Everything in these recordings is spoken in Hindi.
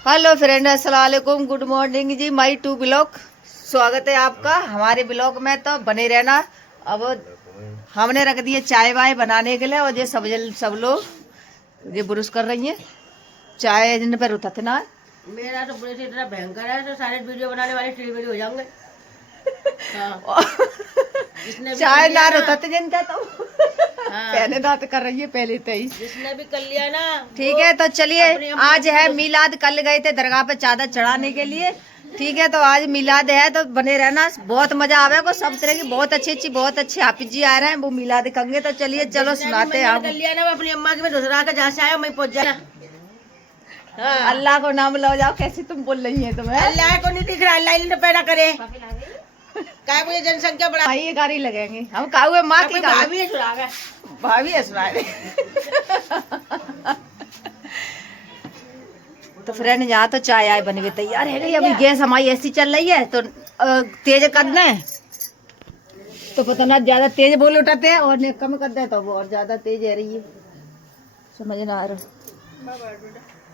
हेलो फ्रेंड, अस्सलाम वालेकुम, good morning ji. My two blog स्वागत है आपका हमारे ब्लॉग में, तो बने रहना। अब हमने रख दिए चाय वाय बनाने के लिए, और ये सब लोग ये बुरुश कर रही हैं चाय जिन पर उठते ना। मेरा तो बुरे से इतना भयंकर है तो सारे वीडियो बनाने वाले टीवी हो जाएंगे। हाँ। जिसने भी चाय कर लिया ना ना, उठते जिनका तो हाँ, पहले दांत कर रही है पहले तो ही। जिसने भी कर लिया ना, ठीक है, तो चलिए अपनी अम्मा आज की है जो- मिलाद। कल गए थे दरगाह पे चादर चढ़ाने के लिए। ठीक है, तो आज मिलाद है, तो बने रहना, बहुत मजा आवेगा। सब तरह की बहुत बहुत अच्छे हाफिज जी आ रहे हैं, वो मिलाद कंगे। तो चलिए चलो जिसने भी सुनाते हैं मन्नत आप। कर लिया ना, वो अपनी अम्मा के में दूसरा का जहाँ से आया मैं पहुंच जाना। हाँ। अल्लाह को नाम लो जाओ, कैसी तुम बोल रही है तुम्हें। अल्लाह को नहीं दिख रहा, अल्लाह ही तो पैदा करे। काय को ये जनसंख्या बढ़ा, हाँ, ये गाड़ी लगेंगे हम काहुए माँ की गाड़ी। भाभी है चुरा गया। भाभी है सुना रहे। तो फ्रेंड यहाँ तो चाय आय बन गई तैयार है गई। अभी गैस हमारी ऐसी चल रही है, तो तेज कर दें तो पता ना ज्यादा तेज बोल उठाते हैं, और ने कम कर दे तो वो और ज्यादा तेज है रही है। समझ ना आ रहा।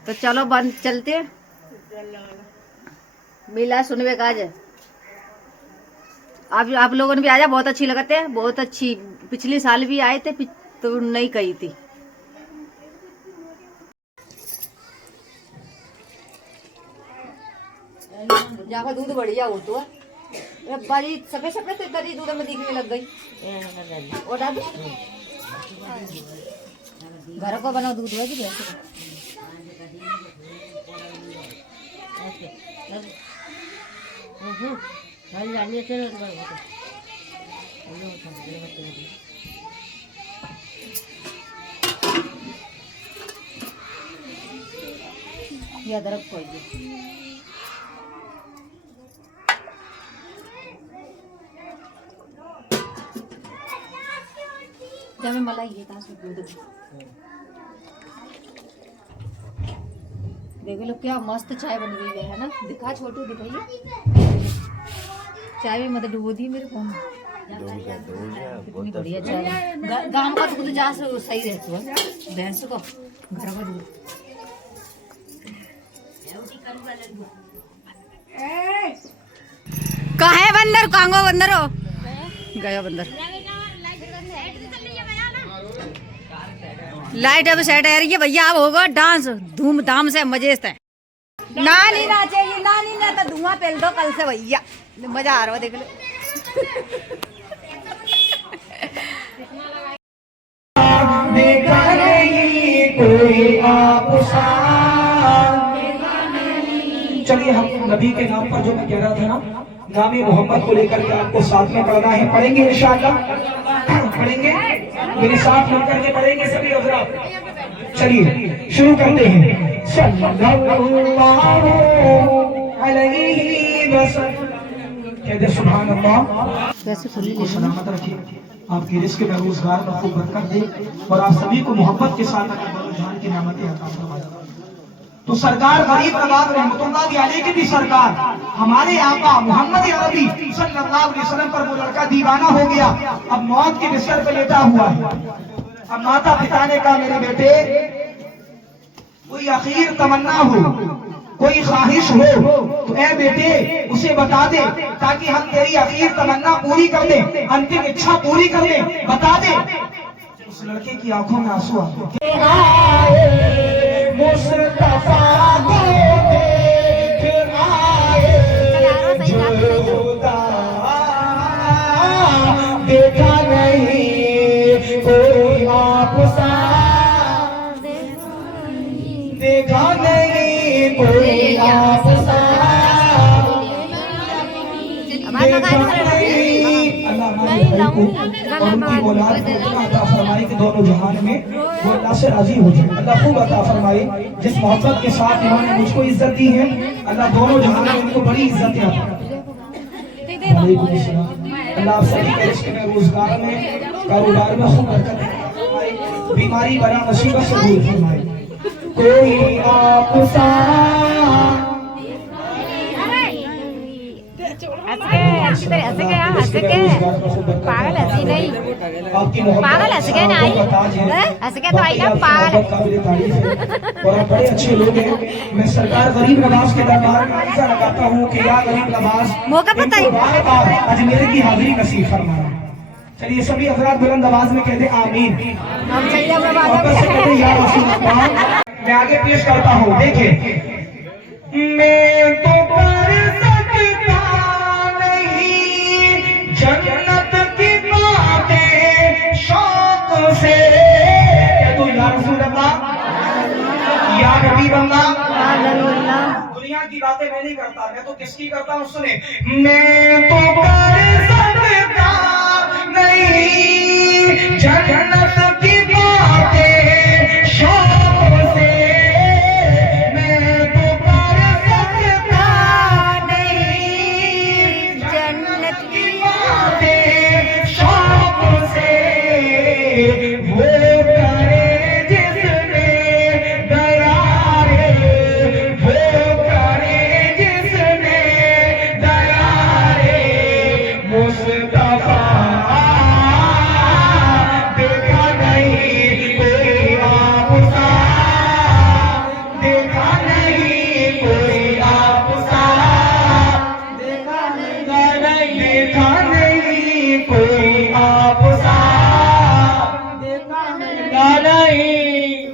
तो चलो बंद चलते हैं। मिला सुनवे काज है। आप लोगों ने भी आया, बहुत अच्छी लगते हैं, बहुत अच्छी। पिछली साल भी आए थे तो नहीं कही थी। यहाँ दूध बढ़िया हो तो बारी सफेद सफेद तो तरी दूध में दिखने लग गई। और डाल घर को बना दूध है कि ये अदरक कोई में मलाई ये देखो लो क्या मस्त चाय बन गई है ना। दिखा छोटू, दिखाइए चाय में मतलब डुबो दी मेरे फोन में। कितनी बढ़िया चाय। गांव का दूध जहाँ से सही रहती है, भैंस को घर का दूध। कहाँ है बंदर? कांगो बंदर हो गया बंदर। लाइट अब सेट आ रही है भैया। अब होगा डांस धूमधाम से, मजे से। नानी नाचेगी, नानी ने तो धुआं पेल दो कल से भैया, मजा आ रहा है। देख लो चलिए हम नबी के नाम पर जो मैं कह रहा था ना, नामी मोहम्मद को लेकर के आपको साथ में पढ़ना है। पढ़ेंगे इंशाअल्लाह, पढ़ेंगे मेरे साथ मिलकर के पढ़ेंगे सभी हजरात। चलिए शुरू करते हैं। सल्लल्लाहु अलैहि वसल्लम। कहते सुभान अल्लाह। कैसे खुली को सलामत रखिए, आपके रिस्क में रोजगार में खूब बरकत दे, और आप सभी को मोहब्बत के साथ अपने जान की नेमतें अता फरमाए। तो सरकार गरीब नवाज रहमतुल्लाह अलैह की भी सरकार, हमारे आका मोहम्मद अरबी सल्लल्लाहु अलैहि वसल्लम पर वो लड़का दीवाना हो गया, अब मौत के बिस्तर पे लेटा हुआ है। अब माता पिता ने कहा मेरे बेटे कोई आखिर तमन्ना हो, कोई ख्वाहिश हो तो ए बेटे उसे बता दे, ताकि हम तेरी आखिर तमन्ना पूरी कर दें, अंतिम इच्छा पूरी कर दें, बता दे। उस लड़के की आंखों में आंसू आ गए। मुस्तफा को देख आए, देखा नहीं कोई आपसा, देखा नहीं कोई आपसा, और उनकी औलाद को इतना अता फरमाए कि दोनों जहान में वो अल्लाह से राजी हो जाए। अल्लाह खूब अता फरमाए। जिस मोहब्बत के साथ इन्होंने मुझको इज्जत दी है, अल्लाह दोनों जहान में इनको बड़ी इज्जत दिया। अल्लाह आप सभी के रिस्क में, रोजगार में, कारोबार में खूब बरकत फरमाए, बीमारी बना मुसीबत से दूर फरमाए। कोई आपसा हंस के पागल हंसी नहीं। आपकी मोहब्बत पागल हंस गए ना, आई? का ताज है। हंस गए तो आई ना, आपकी पागल। मोहब्बत काबिल तारीफ है और आप बड़े अच्छे लोग हैं। मैं सरकार गरीब नवाज के दरबार में अर्ज़ा लगाता हूँ कि या गरीब नवाज मौका पता है। इनको बार बार अजमेर की हाजिरी नसीब फरमाना। चलिए सभी हजरात बुलंद आवाज में कहते आमीन। हम चलिए अपना बाबा वापस से कहते या रसूल अल्लाह। मैं आगे पेश करता हूँ, देखिए। मैं तो कर सकता नहीं जन्नत की बातें शौक से, तो या रसूल अल्लाह, या हबीब अल्लाह। दुनिया की बातें मैं नहीं करता, मैं तो किसकी करता हूँ, सुने। मैं तो कर सकता नहीं जन्नत की बातें शौक से, मैं तो कर सकता नहीं जन्नत की बातें शौक से, वो करे जिसने दया रे, वो करे जिसने दया रे, मुस्तफा देखा नहीं कोई आपसा, देखा नहीं कोई आपसा, देखा नहीं कोई आपसा, देखा नहीं।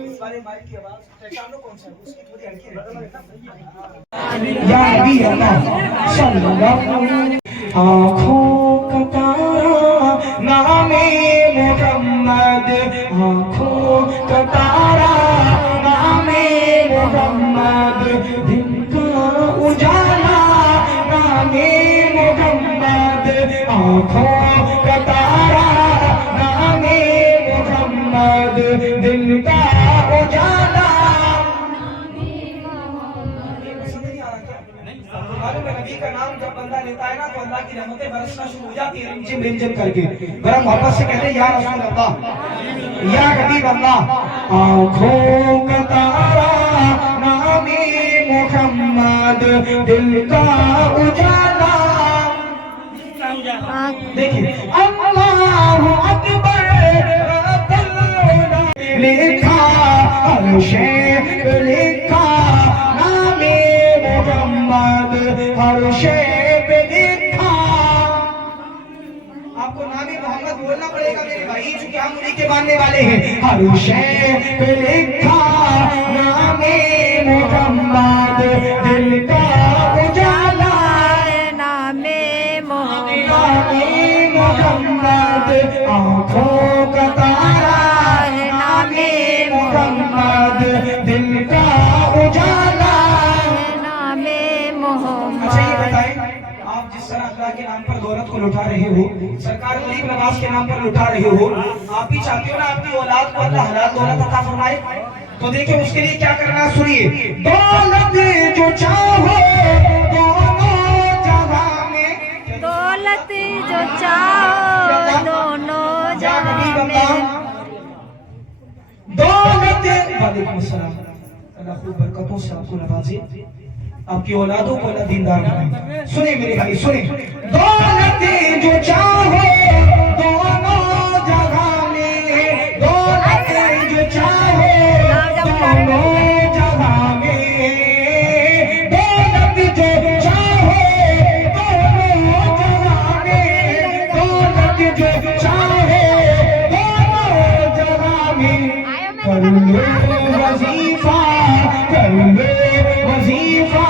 इस वाले माइक की आवाज पहचानो कौन सा है, उसकी थोड़ी हल्की रहती है। या नबी अल्लाह सल्लल्लाहु अलैहि, आँखों का तारा नामे मोहम्मद, आँखों का तारा नामे मोहम्मद, दिन का उजाला नामे मोहम्मद, आँखों का तारा नामे मोहम्मद, दिन का उजाला। नबी का नाम जब बंदा लेता है ना तो अल्लाह की रहमतें बरसना शुरू हो जाती है, रिमझिम रिमझिम करके। बरम वापस से कहते हैं या रसूल अल्लाह, या हबीब अल्लाह, आँखों का तारा नामे मोहम्मद, दिल का उजाला। देखिए, अल्लाहु अकबर लिखा अर्शे पे लिखा नामे मोहम्मद, अर्शे पे लिखा। आपको नामे मोहम्मद बोलना पड़ेगा मेरे भाई, चूंकि हम उन्हीं के मानने वाले हैं। अर्शे पे लिखा नामे मोहम्मद, दिल का उजाला नामे नामे मोहम्मद, आँखों का तारा नामे मोहम्मद, दिल का उजाला नामे अच्छा ये बताएं, आप जिस तरह अल्लाह के नाम पर दौलत को लुटा रहे हो, सरकार गरीब नवाज के नाम पर लुटा रहे हो, आप भी चाहते हो ना आपकी औलाद को अल्लाह हलाल दौलत अता फरमाए? तो देखिए उसके लिए क्या करना, सुनिए। दौलत जो चाहो दोनों जहां में, दौलत जो चाहो दोनों जहां में, दौलत। वालेकुम अस्सलाम, अल्लाह खूब बरकतों से आपको नवाजे, आपकी औलादों को अल्लाह दीनदार बनाए। सुने मेरे भाई, सुने। दौलत जो चाहो दोनों जहां में, दौलत जो चाहो दोनों जहां में, दौलत जो चाहो दोनों जहां में, दौलत जो चाहो दोनों जहां में, कर लो वजीफा, कर लो वजीफा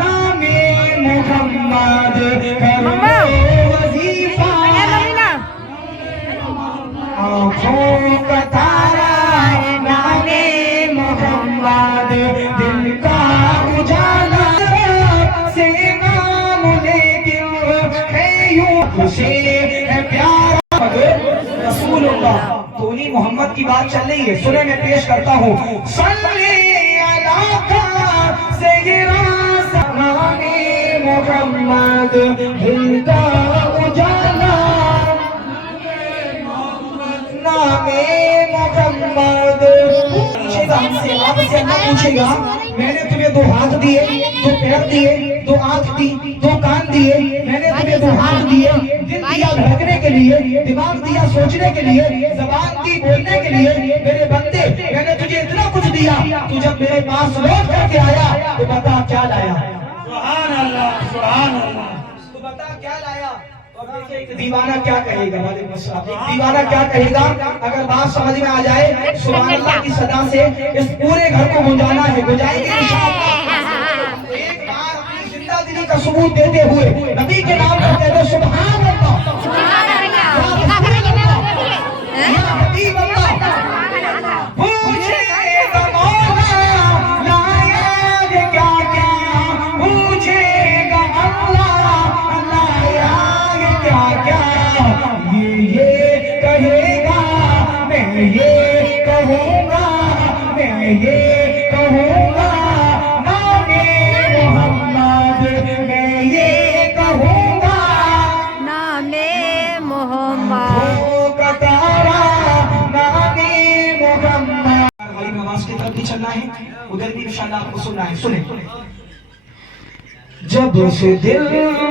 नामे मोहम्मद, कर लो वजीफा। आँखों का तारा नामे मोहम्मद, दिल का उजाला से नाम लेकिन है यूं से है प्यारा रसूलुल्लाह। तो उन्हीं मोहम्मद की बात चल रही है, सुने मैं पेश करता हूँ। सल्ली अला सय्यिदना नामे मोहम्मद, दिल का उजाला नामे मोहम्मद। पूछेगा हमसे, आपसे अल्लाह पूछेगा, मैंने तुम्हें दो हाथ दिए, दो पैर दिए, दो आंख दी, दो कान दिए, मैंने तुम्हें दो हाथ दिए, दिल दिया धड़कने के लिए, दिमाग दिया सोचने के लिए, जबान दी बोलने के लिए। मेरे बंदे, मैंने तुझे इतना कुछ दिया, तू जब मेरे पास लौट करके आया तो बता क्या लाया। सुभान अल्लाह, सुभान अल्लाह। तो बता क्या लाया। और देखिए एक दीवाना क्या कहेगा, वालेकुम अस्सलाम, एक दीवाना क्या कहेगा अगर बात समझ में आ जाए। सुभान अल्लाह की सदा से इस पूरे घर को गुंजाना है, गुंजाएंगे इंशाअल्लाह। एक बार अपनी जिंदा दिली का सबूत देते हुए नबी के नाम पर कहते सुभान अल्लाह, या हबीब अल्लाह। पूछेगा मौला लाया क्या क्या, पूछेगा अल्लाह लाया क्या क्या। ये कहेगा, मैं ये कहूँगा, मैं ये कहूँगा, नामे मोहम्मद, मैं ये कहूँगा, नामे मोहम्मद। कतारा नामे मोहम्मद। वाली नमाज की तरफ भी चलना है, उधर भी इंशाअल्लाह आपको सुनना है। सुने। जब से दिल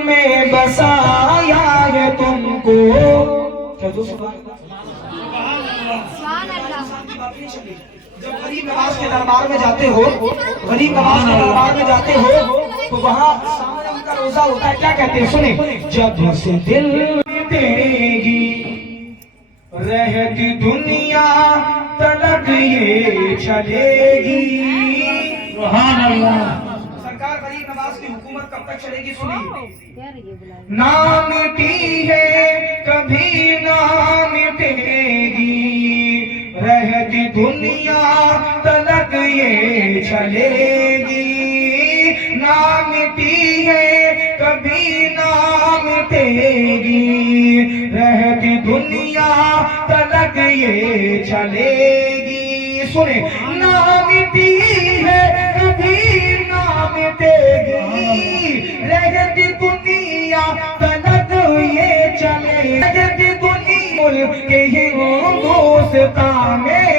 में बसाया है तुमको, क्या तो जब गरीब नवाज के दरबार में जाते हो, गरीब नवाज के दरबार में जाते हो तो वहाँ सामने उनका रोजा होता है, क्या कहते हैं सुने। जब से दिल में देगी रहती दुनिया तलक ये चलेगी। सुभान अल्लाह। सरकार गरीब नवाज की हुकूमत कब तक चलेगी सुनिए। ना मिटी है कभी ना मिटेगी, रहती दुनिया तलक ये चलेगी। ना मिटी है कभी ना मिटेगी, रहती दुनिया तलक ये चलेगी। सुने। ना मिटी है कभी ना मिटेगी, रहती दुनिया तलक ये चलेगी। रहती दुनिया के हिंदुस्ता में,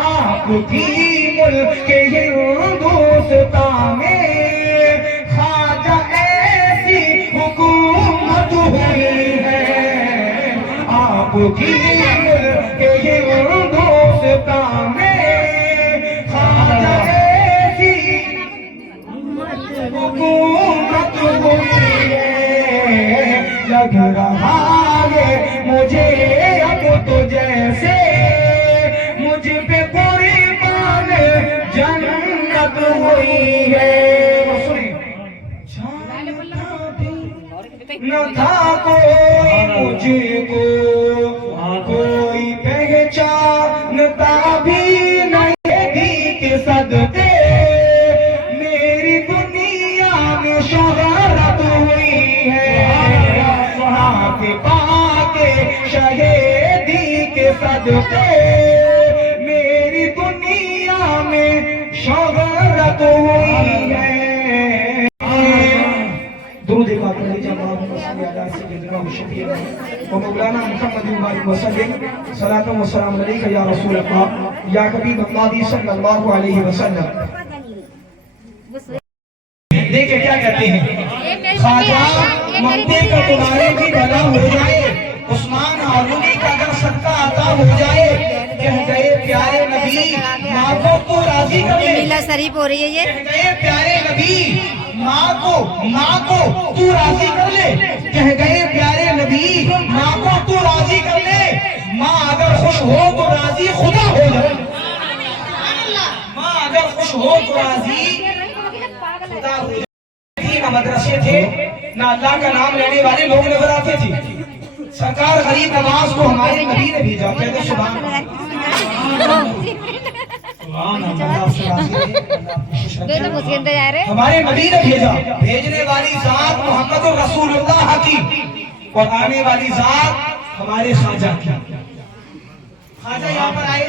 आपकी मुल्क के हिंदुस्ता में ख्वाजा ऐसी हुकूमत हुई है, आपकी मुल्क के हिंदुस्ता में ख्वाजा ऐसी हुकूमत हुई है। लग रहा है मुझे अब तो जैसे मुझ पे कुर्बान जन्नत हुई है। न था कोई मुझको, कोई पहचानता भी नहीं थी के सदके मेरी दुनिया में शोहरत हुई है। वहाँ के पाके शहीदी के सदके मेरी दुनिया में शोहरत हुई है। दुरूद पाक पढ़िए जनाब मुसल्ली अला सय्यिदना मुशफ़ीना व मौलाना मुहम्मद मुबारक वसल्लम सलातु व सलाम अलैका या रसूल अल्लाह या हबीब अल्लाह सल्लल्लाहु अलैहि वसल्लम। देखिए क्या कहते हैं, ख्वाजा मक्के का तुम्हारे भी भला हो जाए, उस्मान हारूनी का अगर सदका आता हो जाए, कह गए प्यारे नबी माँ को राजी कर ले। मीला शरीफ हो रही है ये। कह गए प्यारे नबी माँ को तू राजी कर ले। कह गए प्यारे नबी माँ को तू राजी कर ले। माँ अगर खुश हो तो राजी खुदा हो जाए। माँ अगर खुश हो तो राजी खुदा हो जाए। ना मदरसे थे, ना अल्लाह का नाम लेने वाले लोग नजर आते थे। सरकार गरीब नवाज को हमारे नबी ने भेजा। कहते सुभान हमारे नबी ने भेजा। भेजने वाली जात मोहम्मद रसूलुल्लाह की और आने वाली जात हमारे ख्वाजा की। ख्वाजा यहाँ पर आए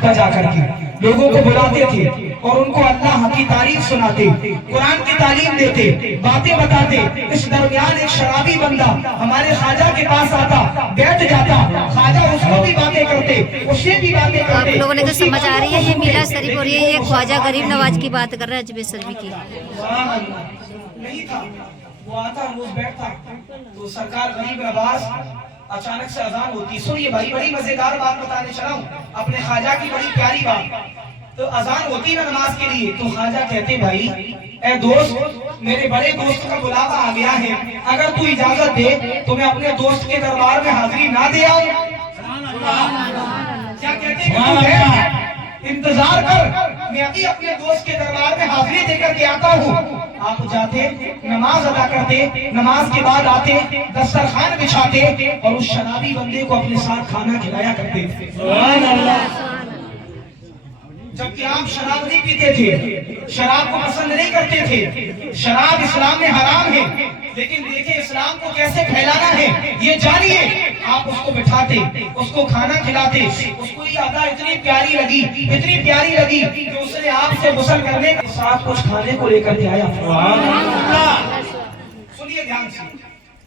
बजा करके लोगों को बुलाते थे और उनको अल्लाह की तारीफ सुनाते, कुरान की तालीम देते, बातें बताते। इस दरमियान एक शराबी बंदा हमारे ख्वाजा के पास आता, बैठ जाता। ख्वाजा उसको भी बातें करते, उससे भी बातें करते। आप लोगों ने तो समझ आ रही है ये मीला शरीफ हो रही है, ये ख्वाजा गरीब नवाज की बात कर रहे हैं अजमेर शरीफ की। नहीं था वो आता रोज बैठता तो सरकार गरीब नवाज अचानक से अजान होती। सुनिए भाई, बड़ी मजेदार बात बताने चला हूँ, अपने ख्वाजा की बड़ी प्यारी बात। तो अजान होती ना नमाज के लिए, तो ख्वाजा कहते भाई, ए दोस्त, मेरे बड़े दोस्त का बुलावा आ गया है, अगर तू इजाजत दे तो मैं अपने दोस्त के दरबार में हाजिरी ना दे आऊं। क्या कहते हैं, इंतजार कर, मैं अभी अपने दोस्त के दरबार में हाजिरी देकर के आता हूँ। आप जाते, नमाज अदा करते, नमाज के बाद आते, दस्तरखान बिछाते और उस शराबी बंदे को अपने साथ खाना खिलाया करते थे। जबकि आप शराब नहीं पीते थे, शराब को पसंद नहीं करते थे, शराब इस्लाम में हराम है, लेकिन देखिए इस्लाम को कैसे फैलाना है ये जानिए। आप उसको बिठाते, उसको खाना खिलाते, उसको ये अदा इतनी प्यारी लगी, इतनी प्यारी लगी कि उसने आपसे गुस्ल करने के साथ कुछ खाने को लेकर के आया। सुनिए ध्यान से,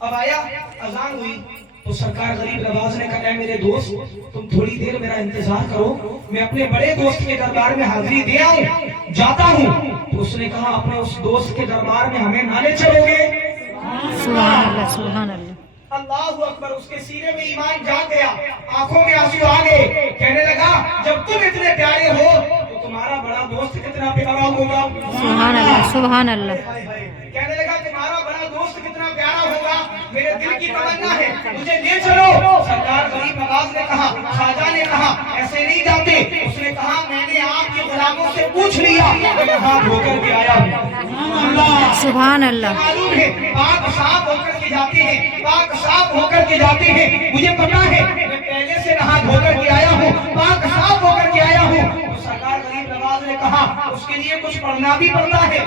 अब आया, अजान हुई तो सरकार गरीब नवाज ने कहा, मेरे दोस्त तुम थोड़ी देर मेरा इंतजार करो, मैं अपने बड़े दोस्त के दरबार में हाजिरी दे आऊं, जाता हूं। तो उसने कहा, अपने उस दोस्त के दरबार में हमें ना ले चलोगे? सुभान अल्लाह, सुभान अल्लाह, अल्लाहु अकबर। उसके सीने में ईमान जाग गया, आंखों में आंसू आ गए, कहने लगा, जब तुम इतने प्यारे हो तो तुम्हारा बड़ा दोस्त कितना प्यारा होगा। सुभान अल्लाह, सुभान अल्लाह। कहने लगा, तुम्हारा बड़ा दोस्त कितना प्यारा होगा, मेरे दिल की तमन्ना है, मुझे ले चलो। सरकार गरीब नवाज ने कहा, ख्वाजा ने कहा, ऐसे नहीं जाते। उसने कहा, मैंने आपके गुलामों से पूछ लिया, मैं हाथ धोकर के आया हूँ। सुभान अल्लाह। मालूम है, पाक साफ होकर के जाते हैं, पाक साफ होकर के जाते हैं, मुझे पता है, मैं पहले से नहा धोकर के आया हूँ, पाक साफ होकर के आया हूँ। तो सरकार गरीब नवाज ने कहा, उसके लिए कुछ पढ़ना भी पड़ता है,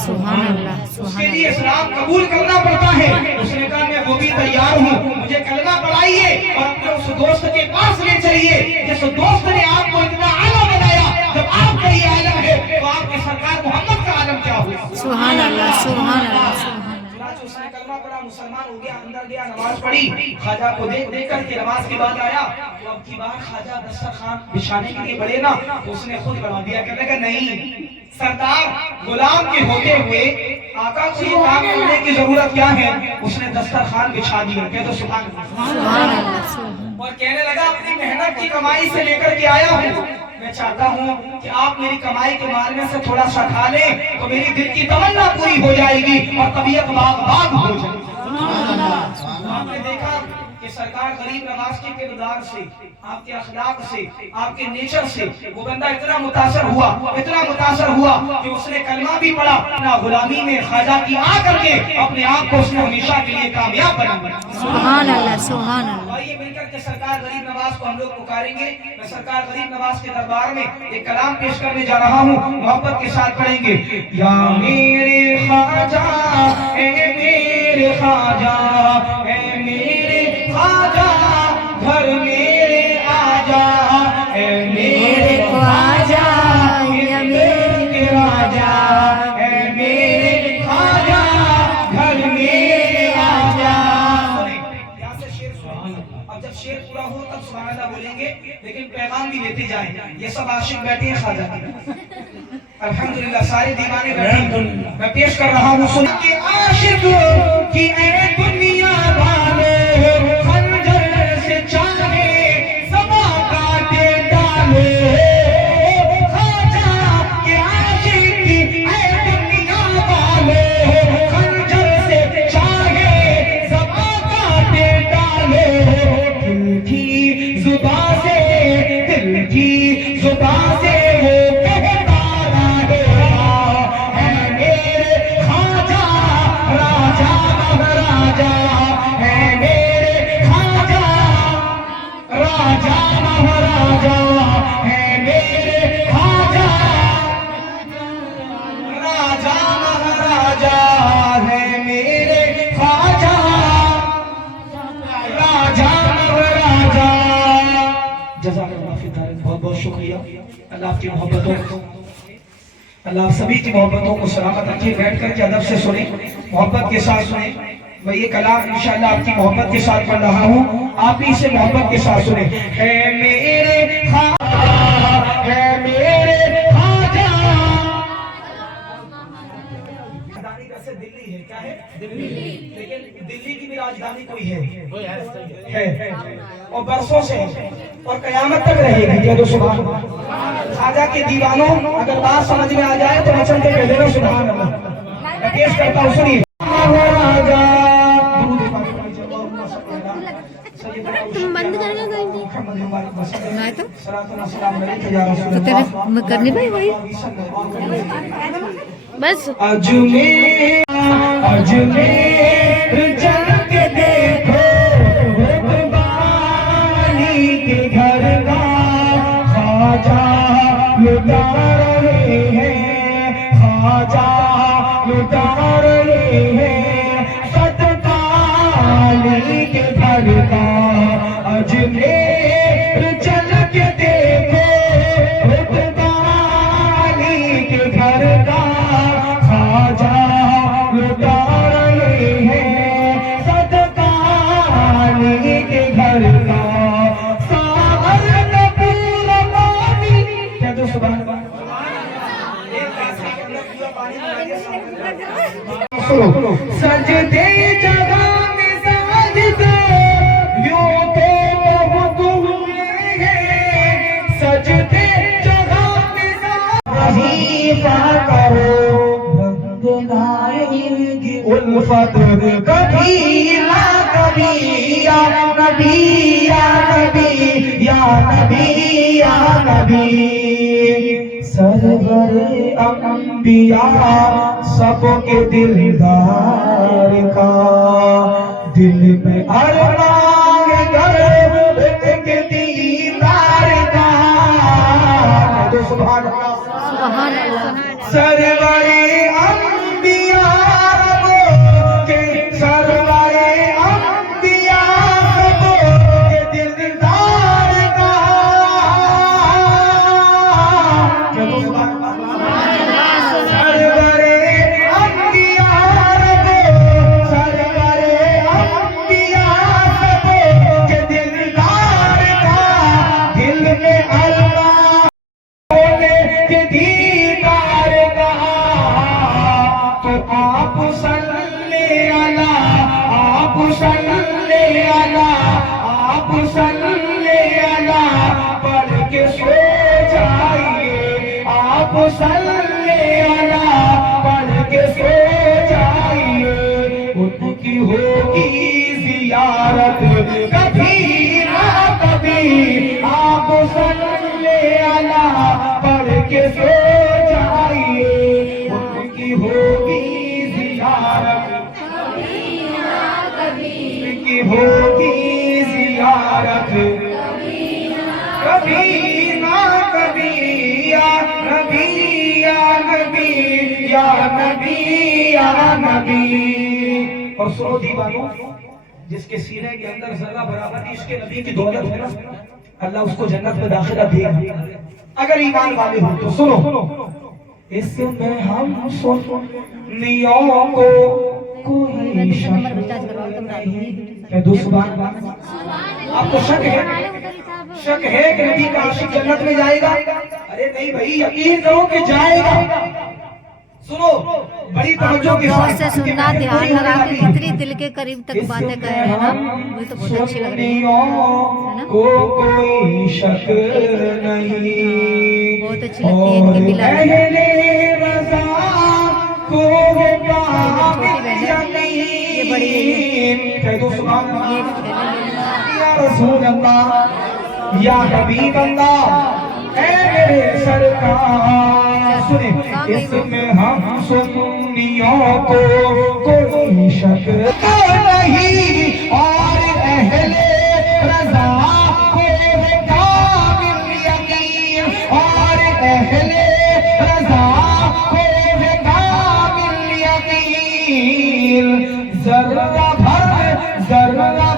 सुभान अल्लाह, उसके लिए इस्लाम कबूल करना पड़ता है। उसने कहा, मैं वो भी तैयार हूँ, मुझे कलमा पढ़ाइए और अपने उस दोस्त के पास ले चलिए जिस दोस्त ने आपको इतना आला बनाया। जब आपका ये आलम है तो आपकी सरकार मोहम्मद का आलम क्या हुआ। सुभान अल्लाह, सुभान अल्लाह, सुभान उसने कलमा पढ़ा, मुसलमान हो गया, अंदर गया, नमाज पढ़ी, ख्वाजा को देख करके नमाज के बाद आया। तो अब की बार ख्वाजा दस्तरखान बिछाने के लिए बढ़े ना, तो उसने खुद बढ़ा दिया, कहने लगा, नहीं सरदार, गुलाम के होते हुए आका को ये काम करने की जरूरत क्या है। उसने दस्तरखान बिछा दिया, कह दो सुभान अल्लाह। और कहने लगा, अपनी मेहनत की कमाई से लेकर के आया हूँ, मैं चाहता हूँ कि आप मेरी कमाई के माल में से थोड़ा सा खा लें तो मेरी दिल की तमन्ना पूरी हो जाएगी और तबीयत बाग हो जाएगी। आपने देखा कि सरकार गरीब नवाज के किरदार से, आपके अखलाक से, आपके नेचर से वो बंदा इतना मुतासर हुआ, इतना मुतासर हुआ कि उसने कलमा भी पढ़ा, अपना गुलामी में ख्वाजा की आ करके अपने आप को उसने हमेशा के लिए कामयाब बना। सुभान अल्लाह, सुभान अल्लाह। आइए मिलकर के सरकार गरीब नवाज को हम लोग पुकारेंगे। मैं सरकार गरीब नवाज के दरबार में एक कलाम पेश करने जा रहा हूँ, मोहब्बत के साथ पढ़ेंगे। या मेरे ख्वाजा, ए मेरे ख्वाजा, ए मेरे ख्वाजा, घर मेरे आजा, ए मेरे ख्वाजा, या मेरे राजा, ए मेरे ख्वाजा, घर मेरे आजा। यहाँ से शेर सुनिए, अब जब शेर पूरा हो तब सुभान अल्लाह बोलेंगे, लेकिन पैगाम भी लेते जाएं। ये सब आशिक बैठे हैं ख्वाजा के, अल्हम्दुलिल्लाह सारे दीवाने बैठे। मैं पेश कर रहा हूँ, सुन के आशिक की ए दुनिया वाले, खंजर से चाहे समा काटे डाले। ख्वाजा के आशिक की ए दुनिया वाले, खंजर से चाहे समा काटे डाले। दिल की जुबां से, दिल की जुबां से वो कहता है मेरे ख्वाजा, राजा महाराजा, है मेरे ख्वाजा, राजा महाराजा, है मेरे ख्वाजा, राजा महाराजा, है मेरे ख्वाजा, राजा महाराजा। जज़ाकल्लाह खैर, बहुत बहुत शुक्रिया। अल्लाह आपकी मोहब्बतों को, अल्लाह आप सभी की मोहब्बतों को सलामत रखिए। बैठ कर के अदब से सुने, मोहब्बत के साथ सुने। मैं ये कलाम इंशाअल्लाह आपकी मोहब्बत के साथ पढ़ रहा हूँ, आप भी इसे मोहब्बत के साथ सुने। है मेरे ख्वाजा, है मेरे ख्वाजा। दिल्ली है क्या है लेकिन दिल्ली की भी राजधानी कोई है और बरसों से और कयामत तक रहेगी। क्या तो सुभान अल्लाह। खाजा के दीवानों अगर बात समझ में आ जाए तो वचन पे कह देना सुभान अल्लाह। मैं पेश करता हूँ, सुनिए। तुम बंद कर तो तेरे मैं करनी भाई वही बस। अजमेर चल के देखो बानी के घर का खाजा लुटा रहे हैं, खाजा लुटा रहे हैं सतकाली के घर का। अजमेर चल के देखो बानी के घर का खाजा लुटा रहे हैं सतकाली के घर का। सागर का पूरा पानी, क्या तो सुभान अल्लाह। सजदे जगह में साजिदे यूं तो बहुत हुए हैं, सजदे जगह में वजीफा करो रंग लाएगी उल्फत कभी ना कभी या नबी या नबी या नबी या नबी। सरवरे अंबिया सबके दिलदार का, दिल में अरमान गर्व के दीदार का। तो सुभान अल्लाह। सरवरे अंबिया के सरवरे अंबिया सबके दिलदार का। चलो सुभान उनकी होगी जियारत कभी ना कभी। आप सल्ले अला पढ़ के सो जाइए, उनकी होगी जियारत कभी ना कभी। उनकी होगी जियारत कभी ना कभी। या नबी या नबी या नबी या नबी। और सुनो दीवानों, जिसके सीने के अंदर जरा बराबर इश्क नबी की दौलत है ना, अल्लाह उसको जन्नत में दाखिला देगा अगर ईमान वाले हो तो। सुनो, इसमें हम सुन्नियों को कोई शक नहीं। क्या दुश्मन आपको शक है कि नबी का आशिक जन्नत में जाएगा? अरे नहीं भाई, यकीन करो कि जाएगा। सुनो बड़ी तवज्जो के साथ से सुनना, ध्यान लगा के कितनी दिल के करीब तक बातें कह रहे हैं ना, मुझे तो बहुत अच्छी लग रही है ना। को कोई शक नहीं, बहुत अच्छी लगती है इनकी मिला को ये बड़ी है या रसूल अल्लाह या हबीब अल्लाह ऐ मेरे सरकार। सुने, इसमें हम सुन्नियों को कोई शक नहीं और अहले रज़ा को कामिल यकीन, और अहले रज़ा को कामिल यकीन। जर्रा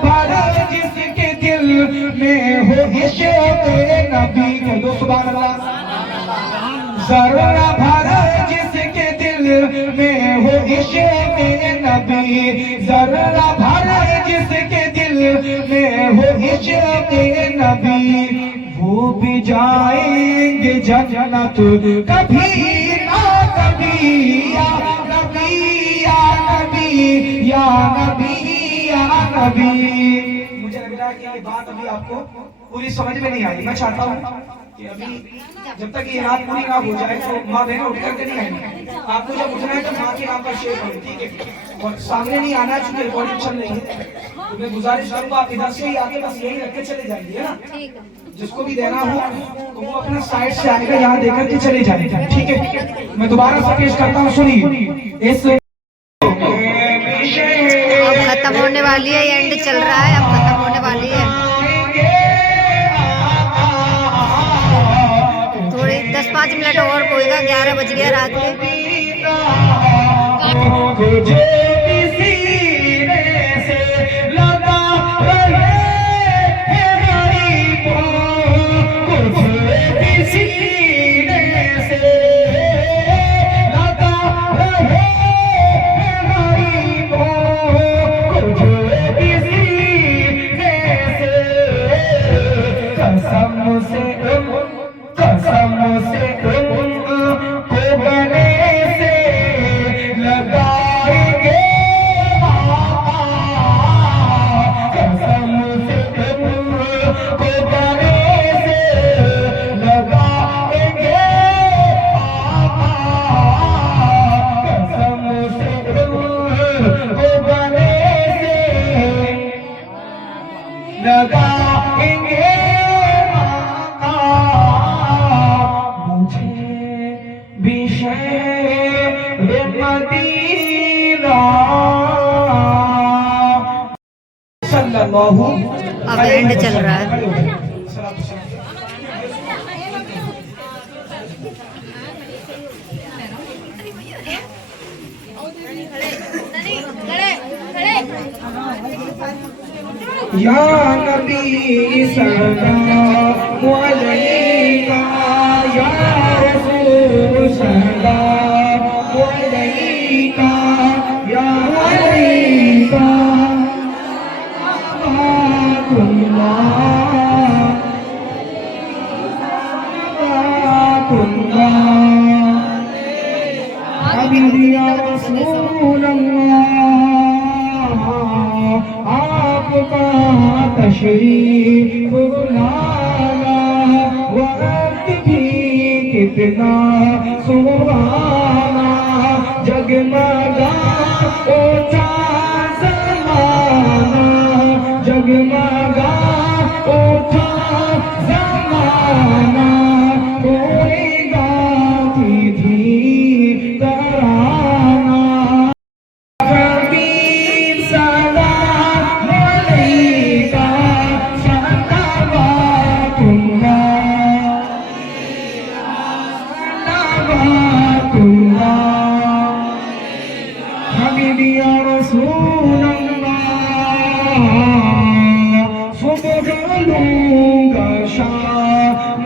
भर जिसके दिल में हो इश्क़ नबी के दो सुभान अल्लाह। जर्रा भर जिसके दिल में हो इश्क़ नबी, जर्रा भर जिसके दिल में हो इश्क़ नबी, वो भी जाएंगे जन्नत कभी ना कभी। या नबी या नबी नबी। मुझे लग रहा है कि ये बात अभी आपको पूरी समझ में नहीं आई। मैं चाहता हूँ कि अभी जब तक ये रात पूरी ना हो जाए तो माँ बहन उठ करके नहीं आएंगे। आपको जब उठना है तो माँ के नाम पर शेयर करो, ठीक है? और सामने नहीं आना है चूंकि रिकॉर्डिंग चल रही है। तो मैं गुजारिश करूंगा आप इधर से ही आके बस यही रख के चले जाएंगे, है ना? जिसको भी देना हो तो वो अपना साइड से आएगा, यहाँ देकर के चले जाएंगे, ठीक है? मैं दोबारा से पेश करता हूँ, सुनिए। इस अब खत्म होने वाली है, एंड चल रहा है, अब खत्म होने वाली है। थोड़ी 10-5 मिनट और होएगा, 11 बज गया रात के। अब एंड चल रहा है। या नबी सल्लल्लाहु अलैका, या रसूल सल्लल्लाहु अलैका, या अलैका आपका तशरीफ लाना वक्त भी कितना सुहाना, जगमगा ऊंचा ज़माना, जगमगा ऊंचा ज़माना, कोई गाती थी तराना। हबीब सलाम अलैका, सलावातुल्लाह, सलावातुल्लाह, हबीबी या रसूल अल्लाह, सुबह लूंगा शाम